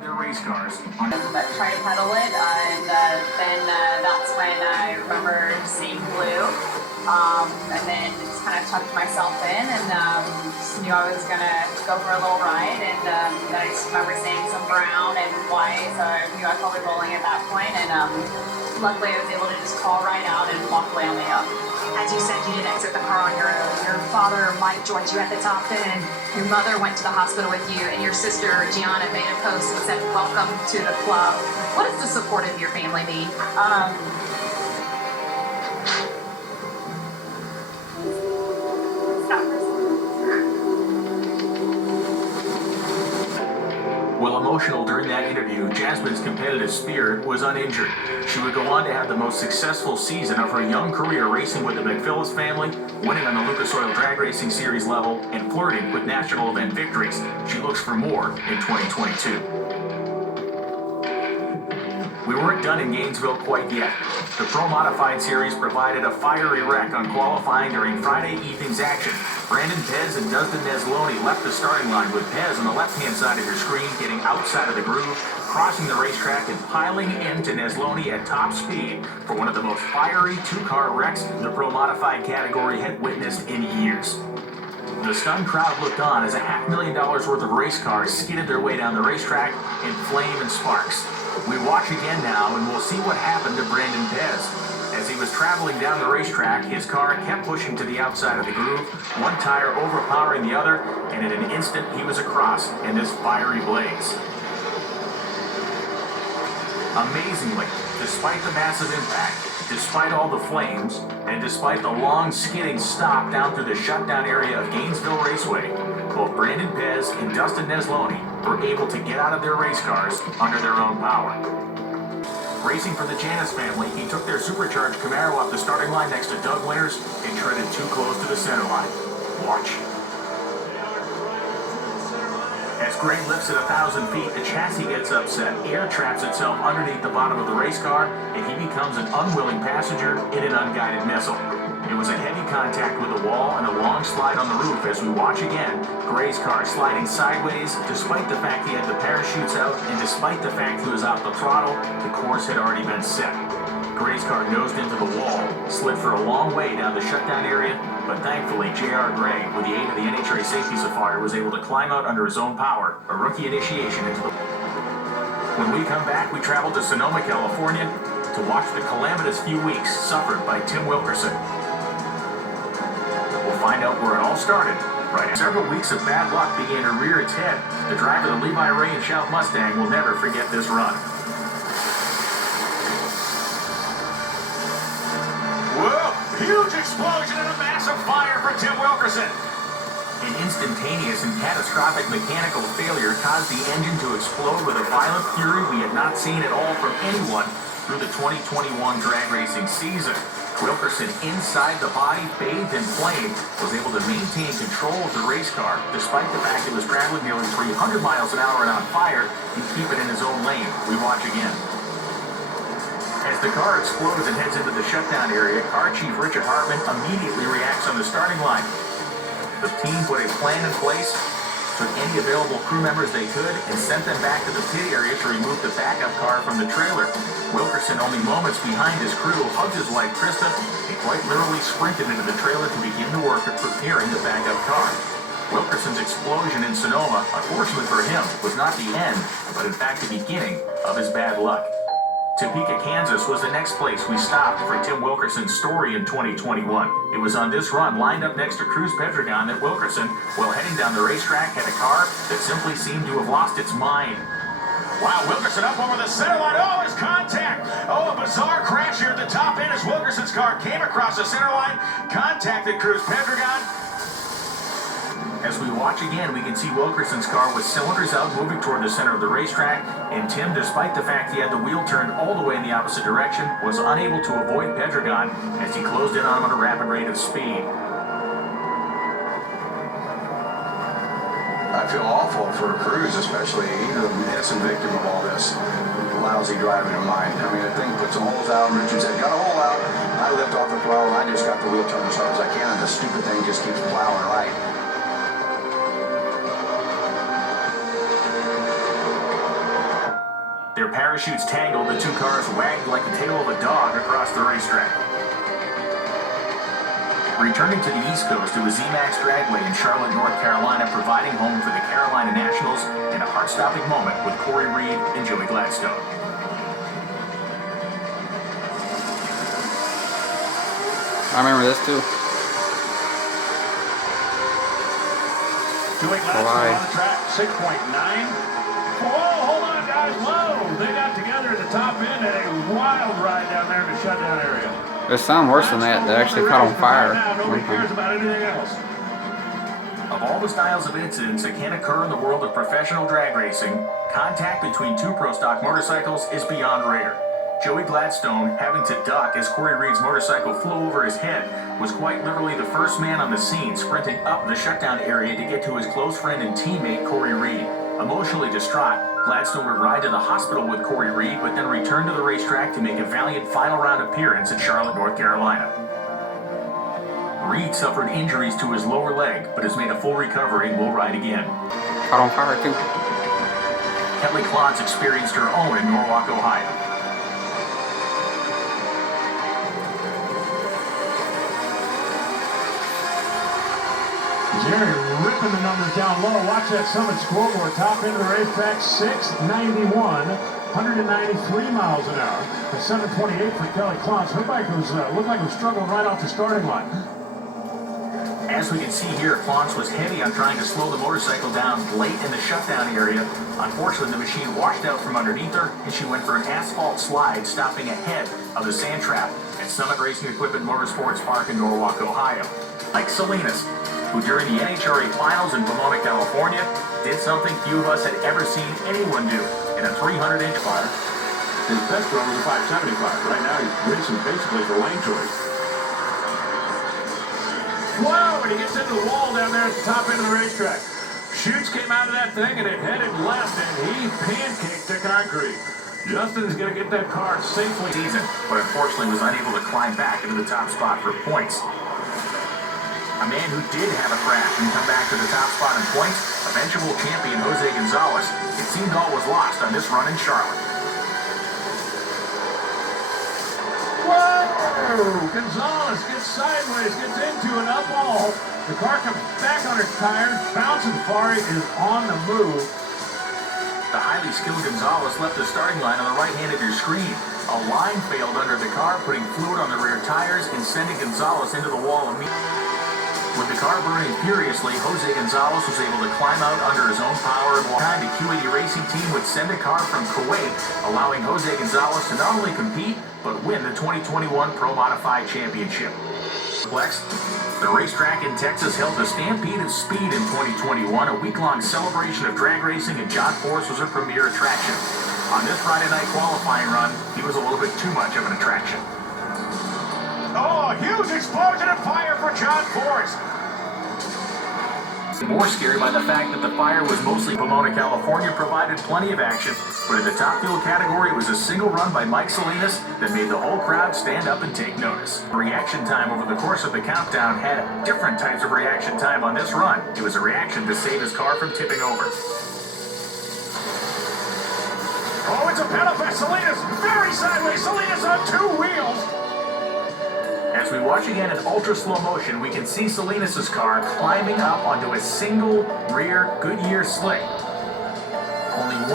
Their race cars. But try to pedal it, and then that's when I remember seeing blue, and then just kind of tucked myself in, and just knew I was gonna go for a little ride, and I just remember seeing some brown and white, so I knew I was probably rolling at that point, and luckily I was able to just call right out and walk away on the up. As you said, you didn't exit the car on your own. Your father, Mike, joined you at the top then. Your mother went to the hospital with you, and your sister, Gianna, made a post and said, "Welcome to the club." What does the support of your family mean? While emotional during that interview, Jasmine's competitive spirit was uninjured. She would go on to have the most successful season of her young career racing with the McPhillis family, winning on the Lucas Oil Drag Racing Series level, and flirting with national event victories. She looks for more in 2022. We weren't done in Gainesville quite yet. The Pro Modified Series provided a fiery wreck on qualifying during Friday evening's action. Brandon Pez and Dustin Nesloni left the starting line with Pez on the left-hand side of your screen, getting outside of the groove, crossing the racetrack and piling into Nesloni at top speed for one of the most fiery two-car wrecks the Pro Modified category had witnessed in years. The stunned crowd looked on as $500,000 worth of race cars skidded their way down the racetrack in flame and sparks. We watch again now, and we'll see what happened to Brandon Pez. As he was traveling down the racetrack, his car kept pushing to the outside of the groove, one tire overpowering the other, and in an instant he was across in this fiery blaze. Amazingly, despite the massive impact, despite all the flames, and despite the long skidding stop down through the shutdown area of Gainesville Raceway, both Brandon Pez and Dustin Nesloni were able to get out of their race cars under their own power. Racing for the Janis family, he took their supercharged Camaro off the starting line next to Doug Winters and treaded too close to the center line. Watch. As Gray lifts at 1,000 feet, the chassis gets upset, air traps itself underneath the bottom of the race car, and he becomes an unwilling passenger in an unguided missile. It was a heavy contact with the wall and a long slide on the roof as we watch again, Gray's car sliding sideways despite the fact he had the parachutes out and despite the fact he was off the throttle, the course had already been set. Gray's car nosed into the wall, slid for a long way down the shutdown area, but thankfully J.R. Gray, with the aid of the NHRA safety safari, was able to climb out under his own power, a rookie initiation into the... When we come back, we travel to Sonoma, California to watch the calamitous few weeks suffered by Tim Wilkerson. We'll find out where it all started. Right. Several weeks of bad luck began to rear its head. The driver of the Levi Ray and Schauf Mustang will never forget this run. Whoa! Huge explosion and a massive fire for Tim Wilkerson. An instantaneous and catastrophic mechanical failure caused the engine to explode with a violent fury we had not seen at all from anyone through the 2021 drag racing season. Wilkerson, inside the body, bathed in flame, was able to maintain control of the race car, despite the fact it was traveling nearly 300 miles an hour and on fire, and keep it in his own lane. We watch again. As the car explodes and heads into the shutdown area, Car Chief Richard Hartman immediately reacts on the starting line. The team put a plan in place, took any available crew members they could, and sent them back to the pit area to remove the backup car from the trailer. Wilkerson, only moments behind his crew, hugged his wife Krista and quite literally sprinted into the trailer to begin the work of preparing the backup car. Wilkerson's explosion in Sonoma, unfortunately for him, was not the end, but in fact the beginning of his bad luck. Topeka, Kansas was the next place we stopped for Tim Wilkerson's story in 2021. It was on this run, lined up next to Cruz Pedregon, that Wilkerson, while heading down the racetrack, had a car that simply seemed to have lost its mind. Wow, Wilkerson up over the center line. Oh, his contact. Oh, a bizarre crash here at the top end as Wilkerson's car came across the center line, contacted Cruz Pedregon. As we watch again, we can see Wilkerson's car with cylinders out moving toward the center of the racetrack, and Tim, despite the fact he had the wheel turned all the way in the opposite direction, was unable to avoid Pedregon as he closed in on him at a rapid rate of speed. I feel awful for Cruz, especially. He's an innocent victim of all this lousy driving of mine. I mean, the thing put some holes out, and Richard said, got a hole out. I lift off the throttle, and I just got the wheel turned as hard as I can, and the stupid thing just keeps plowing right. Their parachutes tangled, the two cars wagged like the tail of a dog across the racetrack. Returning to the East Coast, it was Z-Max Dragway in Charlotte, North Carolina, providing home for the Carolina Nationals in a heart-stopping moment with Corey Reed and Joey Gladstone. I remember this too. Joey Gladstone on the track, 6.9. Whoa, hold on, guys. Whoa, they got together at the top end and a wild ride down there in the shutdown area. It sounded worse than that. They actually caught on fire. Nobody cares about anything else. Of all the styles of incidents that can occur in the world of professional drag racing, contact between two pro stock motorcycles is beyond rare. Joey Gladstone, having to duck as Corey Reed's motorcycle flew over his head, was quite literally the first man on the scene sprinting up the shutdown area to get to his close friend and teammate Corey Reed. Emotionally distraught, Gladstone would ride to the hospital with Corey Reed, but then return to the racetrack to make a valiant final round appearance at Charlotte, North Carolina. Reed suffered injuries to his lower leg, but has made a full recovery and will ride again. Caught on fire too. Kelly Klotz experienced her own in Norwalk, Ohio. Jerry ripping the numbers down low. Watch that Summit scoreboard. Top end of the racetrack, 691, 193 miles an hour. A 728 for Kelly Klotz. Her bike was looked like it was struggling right off the starting line. As we can see here, Klotz was heavy on trying to slow the motorcycle down late in the shutdown area. Unfortunately, the machine washed out from underneath her, and she went for an asphalt slide, stopping ahead of the sand trap at Summit Racing Equipment Motorsports Park in Norwalk, Ohio. Mike Salinas, who during the NHRA finals in Pomona, California, did something few of us had ever seen anyone do in a 300-inch car. His best run was a 575. Right now he's racing basically for lane choice. Whoa, and he gets into the wall down there at the top end of the racetrack. Chutes came out of that thing and it headed left and he pancaked the concrete. Justin's going to get that car safely. Season, but unfortunately was unable to climb back into the top spot for points. A man who did have a crash and come back to the top spot in points, eventual champion Jose Gonzalez. It seemed all was lost on this run in Charlotte. Whoa! Gonzalez gets sideways, gets into an up wall. The car comes back on its tires, bouncing far, is on the move. The highly skilled Gonzalez left the starting line on the right hand of your screen. A line failed under the car, putting fluid on the rear tires and sending Gonzalez into the wall immediately. With the car burning furiously, Jose Gonzalez was able to climb out under his own power and time the QED racing team would send a car from Kuwait, allowing Jose Gonzalez to not only compete, but win the 2021 Pro Modified Championship. The racetrack in Texas held the Stampede of Speed in 2021, a week-long celebration of drag racing, and John Force was a premier attraction. On this Friday night qualifying run, he was a little bit too much of an attraction. Oh, a huge explosion of fire for John Force. More scary by the fact that the fire was mostly Pomona, California, provided plenty of action, but in the top fuel category, it was a single run by Mike Salinas that made the whole crowd stand up and take notice. Reaction time over the course of the countdown had different types of reaction time on this run. It was a reaction to save his car from tipping over. Oh, it's a pedal by Salinas. Very sideways. Salinas on two wheels. As we watch again in ultra slow motion, we can see Salinas' car climbing up onto a single rear Goodyear slick.